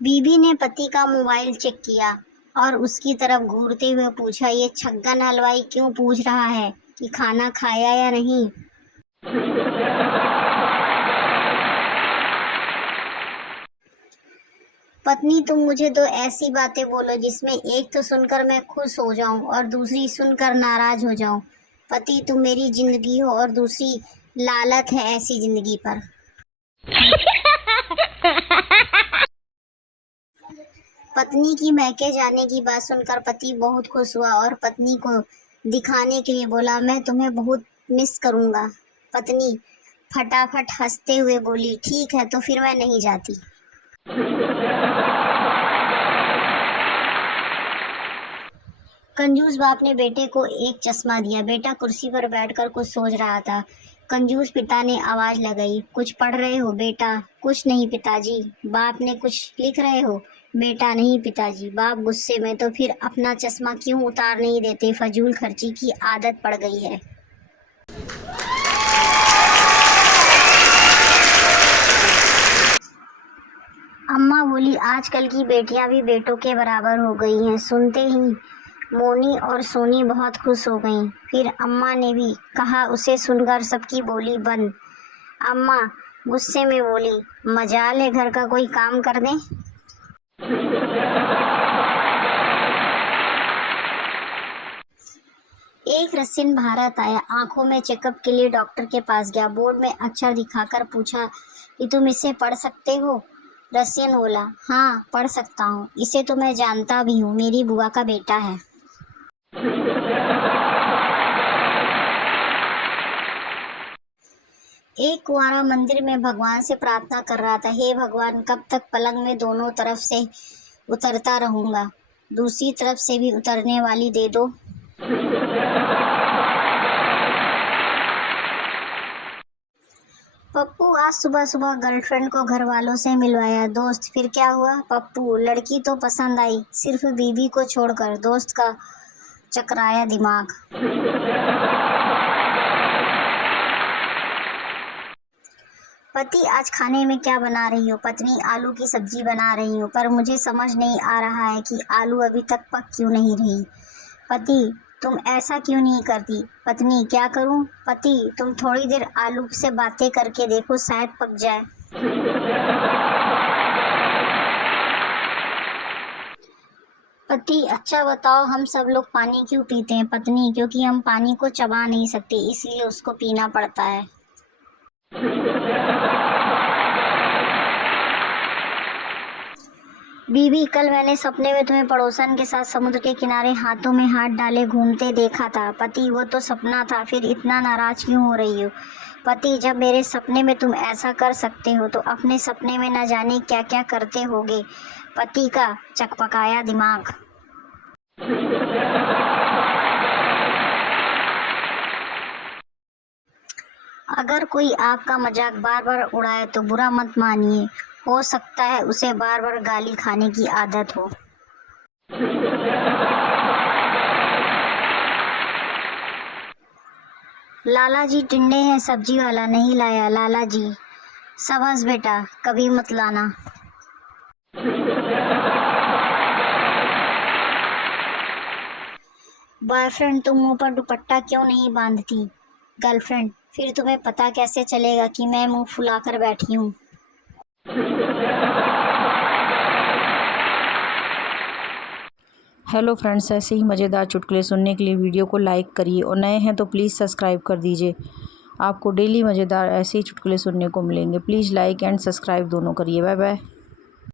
बीवी ने पति का मोबाइल चेक किया और उसकी तरफ घूरते हुए पूछा, ये छग्गन हलवाई क्यों पूछ रहा है कि खाना खाया या नहीं। पत्नी, तुम मुझे दो ऐसी बातें बोलो जिसमें एक तो सुनकर मैं खुश हो जाऊं और दूसरी सुनकर नाराज हो जाऊं। पति, तुम मेरी जिंदगी हो और दूसरी लालत है ऐसी जिंदगी पर। पत्नी की मैके जाने की बात सुनकर पति बहुत खुश हुआ और पत्नी को दिखाने के लिए बोला, मैं तुम्हें बहुत मिस करूंगा। पत्नी फटाफट हंसते हुए बोली, ठीक है तो फिर मैं नहीं जाती। कंजूस बाप ने बेटे को एक चश्मा दिया। बेटा कुर्सी पर बैठकर कुछ सोच रहा था। कंजूस पिता ने आवाज लगाई, कुछ पढ़ रहे हो बेटा? कुछ नहीं पिताजी। बाप ने, कुछ लिख रहे हो? बेटा नहीं पिताजी। बाप गुस्से में, तो फिर अपना चश्मा क्यों उतार नहीं देते? फजूल खर्ची की आदत पड़ गई है। अम्मा बोली, आजकल की बेटियां भी बेटों के बराबर हो गई हैं। सुनते ही मोनी और सोनी बहुत खुश हो गईं। फिर अम्मा ने भी कहा। उसे सुनकर सबकी बोली बंद। अम्मा गुस्से में बोली, मजाल है घर का कोई काम कर दें। एक रसियन भारत आया, आंखों में चेकअप के लिए डॉक्टर के पास गया। बोर्ड में अक्षर दिखाकर पूछा कि तुम इसे पढ़ सकते हो? रसियन बोला, हाँ पढ़ सकता हूँ, इसे तो मैं जानता भी हूँ, मेरी बुआ का बेटा है। एक कुंवारा मंदिर में भगवान से प्रार्थना कर रहा था, हे भगवान, कब तक पलंग में दोनों तरफ से उतरता रहूंगा, दूसरी तरफ से भी उतरने वाली दे दो। पप्पू आज सुबह सुबह गर्लफ्रेंड को घर वालों से मिलवाया। दोस्त, फिर क्या हुआ? पप्पू, लड़की तो पसंद आई, सिर्फ बीवी को छोड़कर। दोस्त का चकराया दिमाग। पति, आज खाने में क्या बना रही हो? पत्नी, आलू की सब्जी बना रही हूँ, पर मुझे समझ नहीं आ रहा है कि आलू अभी तक पक क्यों नहीं रही। पति, तुम ऐसा क्यों नहीं करती? पत्नी, क्या करूं? पति, तुम थोड़ी देर आलू से बातें करके देखो, शायद पक जाए। पति, अच्छा बताओ, हम सब लोग पानी क्यों पीते हैं? पत्नी, क्योंकि हम पानी को चबा नहीं सकते, इसलिए उसको पीना पड़ता है। बीवी, कल मैंने सपने में तुम्हें पड़ोसन के साथ समुद्र के किनारे हाथों में हाथ डाले घूमते देखा था। पति, वो तो सपना था, फिर इतना नाराज क्यों हो रही हो? पति, जब मेरे सपने में तुम ऐसा कर सकते हो तो अपने सपने में न जाने क्या क्या करते होगे। पति का चकपकाया दिमाग। अगर कोई आपका मजाक बार बार उड़ाए तो बुरा मत मानिए, हो सकता है उसे बार बार गाली खाने की आदत हो। लाला जी टिंडे हैं, सब्जी वाला नहीं लाया। लाला जी, शाबाश बेटा, कभी मत लाना। बॉयफ्रेंड, तुम मुंह पर दुपट्टा क्यों नहीं बांधती? गर्लफ्रेंड, फिर तुम्हें पता कैसे चलेगा कि मैं मुंह फुलाकर बैठी हूँ? हेलो फ्रेंड्स, ऐसे ही मज़ेदार चुटकुले सुनने के लिए वीडियो को लाइक करिए और नए हैं तो प्लीज़ सब्सक्राइब कर दीजिए। आपको डेली मज़ेदार ऐसे ही चुटकुले सुनने को मिलेंगे। प्लीज़ लाइक एंड सब्सक्राइब दोनों करिए। Bye bye.